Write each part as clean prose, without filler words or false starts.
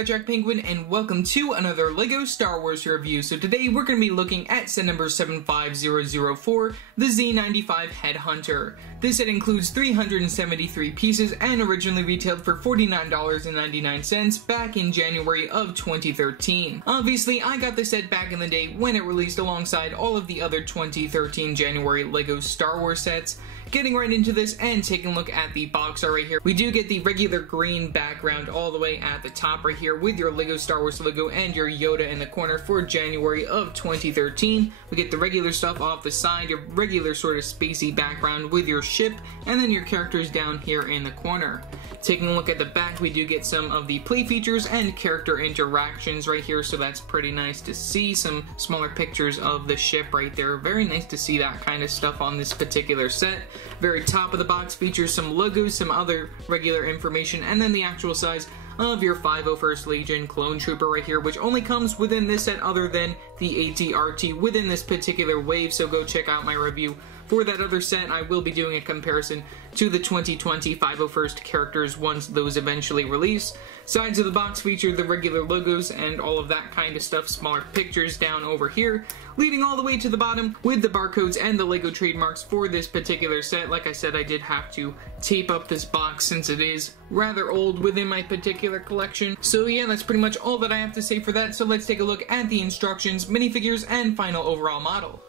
there, Jack Penguin, and welcome to another LEGO Star Wars review. So today we're going to be looking at set number 75004, the Z-95 Headhunter. This set includes 373 pieces and originally retailed for $49.99 back in January of 2013. Obviously, I got this set back in the day when it released alongside all of the other 2013 January LEGO Star Wars sets. Getting right into this and taking a look at the box art right here, we do get the regular green background all the way at the top right here with your LEGO Star Wars logo and your Yoda in the corner for January of 2013. We get the regular stuff off the side, your regular sort of spacey background with your ship, and then your characters down here in the corner. Taking a look at the back, we do get some of the play features and character interactions right here, so that's pretty nice to see. Some smaller pictures of the ship right there. Very nice to see that kind of stuff on this particular set. Very top of the box features some logos, some other regular information, and then the actual size of your 501st Legion Clone Trooper right here, which only comes within this set other than the AT-RT within this particular wave, so go check out my review for that other set. I will be doing a comparison to the 2020 501st characters once those eventually release. Sides of the box feature the regular logos and all of that kind of stuff, smaller pictures down over here, leading all the way to the bottom with the barcodes and the LEGO trademarks for this particular set. Like I said, I did have to tape up this box since it is rather old within my particular collection. So yeah, that's pretty much all that I have to say for that, so let's take a look at the instructions, minifigures, and final overall model.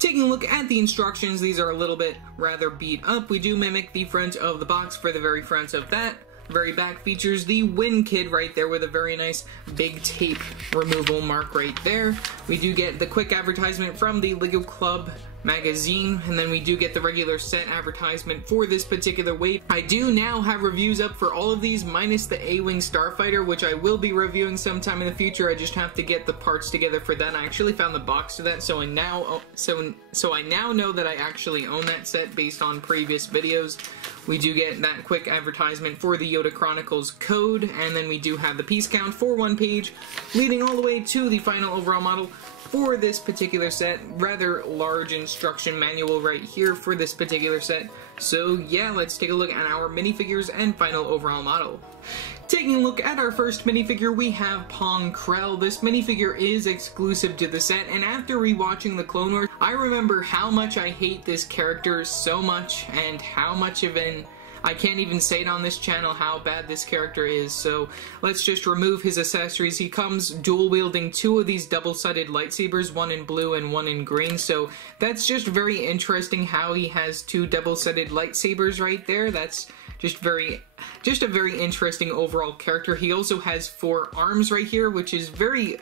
Taking a look at the instructions, these are a little bit rather beat up. We do mimic the front of the box for the very front of that. Very back features the Win Kid right there with a very nice big tape removal mark right there. We do get the quick advertisement from the LEGO Club magazine, and then we do get the regular set advertisement for this particular wave. I do now have reviews up for all of these minus the A-Wing Starfighter, which I will be reviewing sometime in the future. I just have to get the parts together for that. I actually found the box to that, so I now know that I actually own that set based on previous videos. We do get that quick advertisement for the Yoda Chronicles code, and then we do have the piece count for one page, leading all the way to the final overall model for this particular set. Rather large instruction manual right here for this particular set. So yeah, let's take a look at our minifigures and final overall model. Taking a look at our first minifigure, we have Pong Krell. This minifigure is exclusive to the set, and after rewatching the Clone Wars, I remember how much I hate this character so much, and how much of an... I can't even say it on this channel how bad this character is, so let's just remove his accessories. He comes dual-wielding two of these double-sided lightsabers, one in blue and one in green, so that's just very interesting how he has two double-sided lightsabers right there. That's just a very interesting overall character. He also has 4 arms right here, which is very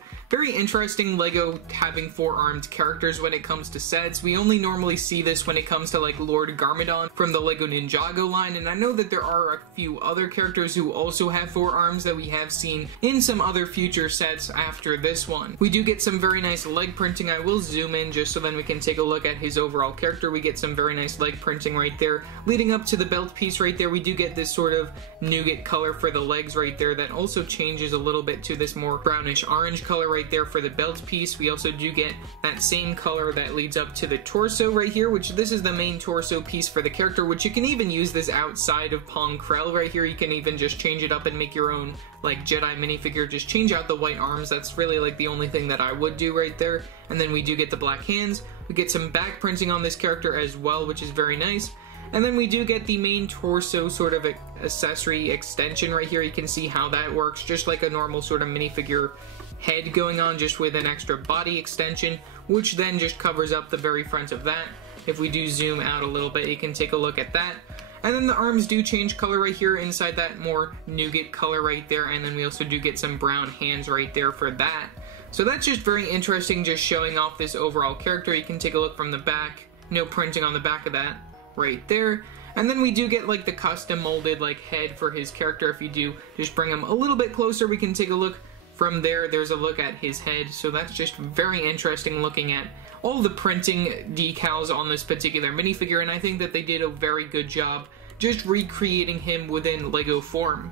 interesting, LEGO having 4-armed characters when it comes to sets. We only normally see this when it comes to like Lord Garmadon from the LEGO Ninjago line, and I know that there are a few other characters who also have 4 arms that we have seen in some other future sets after this one. We do get some very nice leg printing. I will zoom in just so then we can take a look at his overall character. We get some very nice leg printing right there. Leading up to the belt piece right there, we do get this sort of nougat color for the legs right there that also changes a little bit to this more brownish orange color right there for the belt piece. We also do get that same color that leads up to the torso right here, which this is the main torso piece for the character, which you can even use this outside of Pong Krell right here. You can even just change it up and make your own like Jedi minifigure. Just change out the white arms. That's really like the only thing that I would do right there. And then we do get the black hands. We get some back printing on this character as well, which is very nice. And then we do get the main torso sort of accessory extension right here. You can see how that works, just like a normal sort of minifigure head going on, just with an extra body extension, which then just covers up the very front of that. If we do zoom out a little bit, you can take a look at that. And then the arms do change color right here inside that more nougat color right there, and then we also do get some brown hands right there for that. So that's just very interesting, just showing off this overall character. You can take a look from the back, no printing on the back of that right there. And then we do get like the custom molded like head for his character. If you do just bring him a little bit closer, we can take a look from there. There's a look at his head, so that's just very interesting looking at all the printing decals on this particular minifigure, and I think that they did a very good job just recreating him within LEGO form.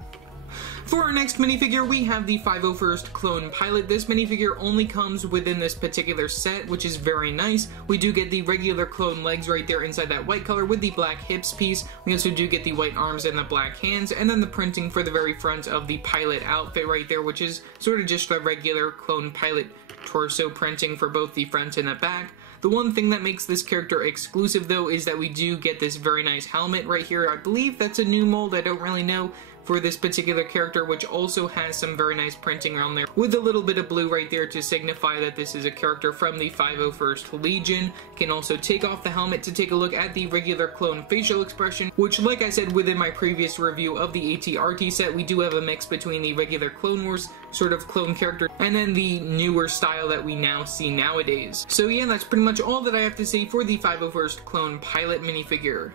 For our next minifigure, we have the 501st Clone Pilot. This minifigure only comes within this particular set, which is very nice. We do get the regular clone legs right there inside that white color with the black hips piece. We also do get the white arms and the black hands, and then the printing for the very front of the pilot outfit right there, which is sort of just the regular Clone Pilot torso printing for both the front and the back. The one thing that makes this character exclusive though is that we do get this very nice helmet right here. I believe that's a new mold, I don't really know, for this particular character, which also has some very nice printing around there with a little bit of blue right there to signify that this is a character from the 501st Legion. You can also take off the helmet to take a look at the regular clone facial expression, which, like I said within my previous review of the AT-RT set, we do have a mix between the regular Clone Wars sort of clone character and then the newer style that we now see nowadays. So yeah, that's pretty much all that I have to say for the 501st Clone Pilot minifigure.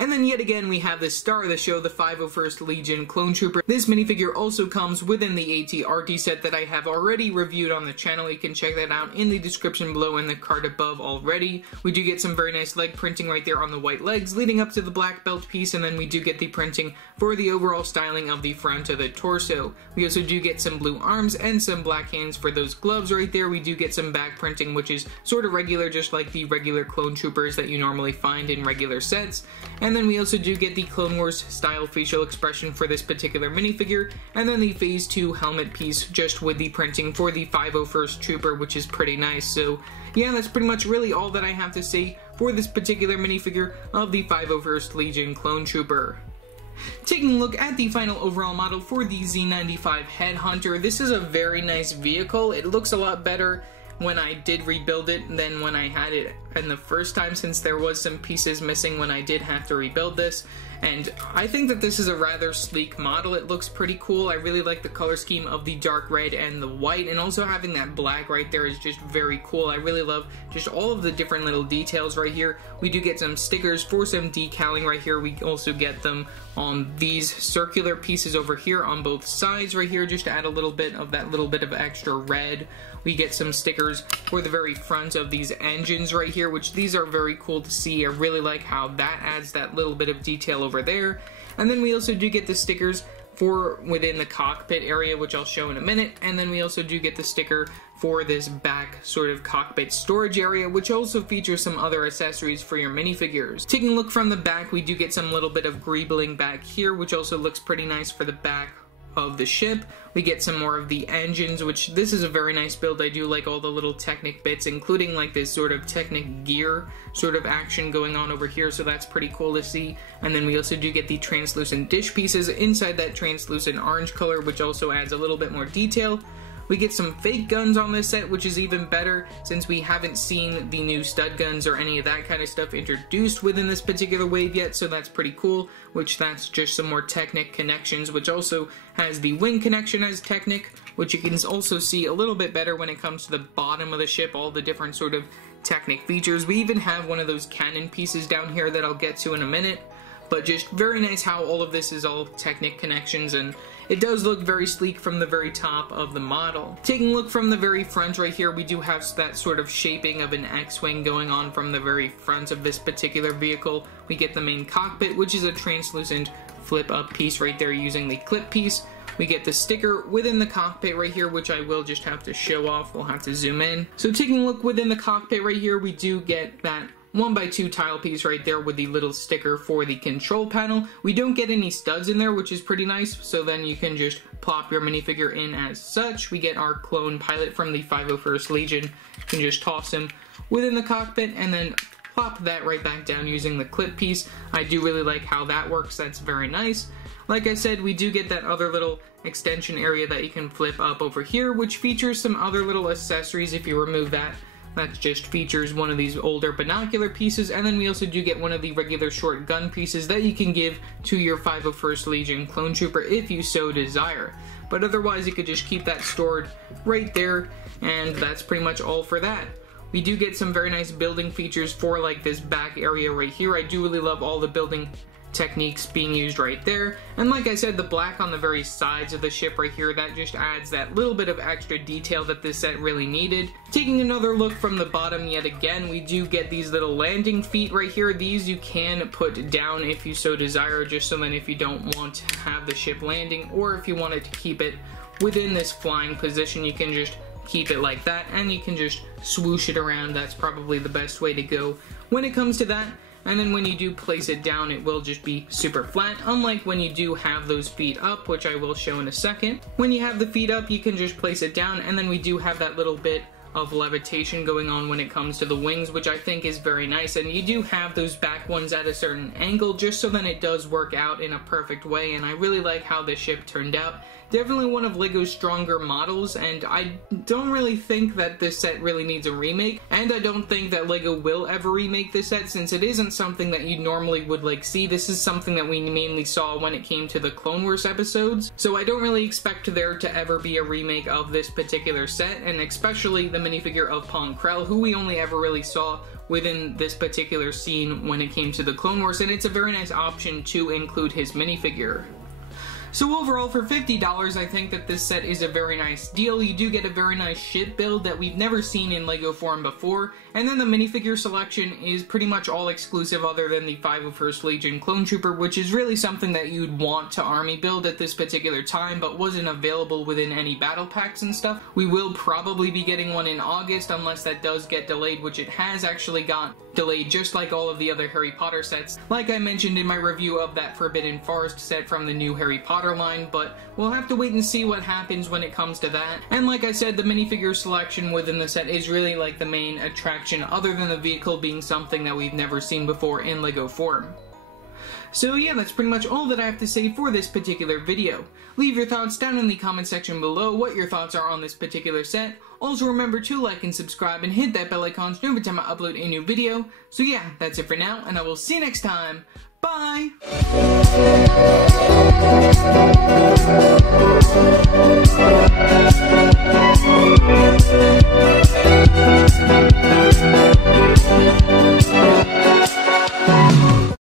And then yet again we have the star of the show, the 501st Legion Clone Trooper. This minifigure also comes within the AT-RT set that I have already reviewed on the channel. You can check that out in the description below and the card above already. We do get some very nice leg printing right there on the white legs leading up to the black belt piece, and then we do get the printing for the overall styling of the front of the torso. We also do get some blue arms and some black hands for those gloves right there. We do get some back printing, which is sort of regular, just like the regular Clone Troopers that you normally find in regular sets. And then we also do get the Clone Wars style facial expression for this particular minifigure, and then the Phase 2 helmet piece just with the printing for the 501st Trooper, which is pretty nice. So yeah, that's pretty much really all that I have to say for this particular minifigure of the 501st Legion Clone Trooper. Taking a look at the final overall model for the Z-95 Headhunter, this is a very nice vehicle. It looks a lot better when I did rebuild it than when I had it in the first time, since there was some pieces missing when I did have to rebuild this. And I think that this is a rather sleek model. It looks pretty cool. I really like the color scheme of the dark red and the white, and also having that black right there is just very cool. I really love just all of the different little details right here. We do get some stickers for some decaling right here. We also get them on these circular pieces over here on both sides right here, just to add a little bit of that little bit of extra red. We get some stickers for the very front of these engines right here, which these are very cool to see. I really like how that adds that little bit of detail over there. And then we also do get the stickers for within the cockpit area, which I'll show in a minute. And then we also do get the sticker for this back sort of cockpit storage area, which also features some other accessories for your minifigures. Taking a look from the back, we do get some little bit of greebling back here, which also looks pretty nice for the back of the ship. We get some more of the engines, which this is a very nice build. I do like all the little Technic bits, including like this sort of Technic gear sort of action going on over here, so that's pretty cool to see. And then we also do get the translucent dish pieces inside that translucent orange color, which also adds a little bit more detail. We get some fake guns on this set, which is even better since we haven't seen the new stud guns or any of that kind of stuff introduced within this particular wave yet, so that's pretty cool, which that's just some more Technic connections, which also has the wing connection as Technic, which you can also see a little bit better when it comes to the bottom of the ship, all the different sort of Technic features. We even have one of those cannon pieces down here that I'll get to in a minute. But just very nice how all of this is all Technic connections, and it does look very sleek from the very top of the model. Taking a look from the very front right here, we do have that sort of shaping of an X-Wing going on from the very front of this particular vehicle. We get the main cockpit, which is a translucent flip-up piece right there using the clip piece. We get the sticker within the cockpit right here, which I will just have to show off. We'll have to zoom in. So taking a look within the cockpit right here, we do get that 1x2 tile piece right there with the little sticker for the control panel. We don't get any studs in there, which is pretty nice, so then you can just plop your minifigure in as such. We get our clone pilot from the 501st Legion. You can just toss him within the cockpit and then plop that right back down using the clip piece. I do really like how that works. That's very nice. Like I said, we do get that other little extension area that you can flip up over here, which features some other little accessories. If you remove that, that just features one of these older binocular pieces, and then we also do get one of the regular short gun pieces that you can give to your 501st Legion Clone Trooper if you so desire. But otherwise, you could just keep that stored right there, and that's pretty much all for that. We do get some very nice building features for like this back area right here. I do really love all the building techniques being used right there. And like I said, the black on the very sides of the ship right here, that just adds that little bit of extra detail that this set really needed. Taking another look from the bottom yet again, we do get these little landing feet right here. These you can put down if you so desire, just so that if you don't want to have the ship landing, or if you wanted to keep it within this flying position, you can just keep it like that, and you can just swoosh it around. That's probably the best way to go when it comes to that. And then when you do place it down, it will just be super flat, unlike when you do have those feet up, which I will show in a second. When you have the feet up, you can just place it down, and then we do have that little bit of levitation going on when it comes to the wings, which I think is very nice. And you do have those back ones at a certain angle, just so that it does work out in a perfect way, and I really like how this ship turned out. Definitely one of LEGO's stronger models, and I don't really think that this set really needs a remake, and I don't think that LEGO will ever remake this set, since it isn't something that you normally would see. This is something that we mainly saw when it came to the Clone Wars episodes, so I don't really expect there to ever be a remake of this particular set, and especially the minifigure of Pong Krell, who we only ever really saw within this particular scene when it came to the Clone Wars, and it's a very nice option to include his minifigure. So overall, for $50, I think that this set is a very nice deal. You do get a very nice ship build that we've never seen in LEGO form before, and then the minifigure selection is pretty much all exclusive other than the 501st Legion Clone Trooper, which is really something that you'd want to army build at this particular time, but wasn't available within any battle packs and stuff. We will probably be getting one in August, unless that does get delayed, which it has actually got delayed, just like all of the other Harry Potter sets, like I mentioned in my review of that Forbidden Forest set from the new Harry Potter line, but we'll have to wait and see what happens when it comes to that. And like I said, the minifigure selection within the set is really like the main attraction, other than the vehicle being something that we've never seen before in LEGO form. So yeah, that's pretty much all that I have to say for this particular video. Leave your thoughts down in the comment section below what your thoughts are on this particular set. Also remember to like and subscribe and hit that bell icon so every time I upload a new video. So yeah, that's it for now, and I will see you next time. Bye!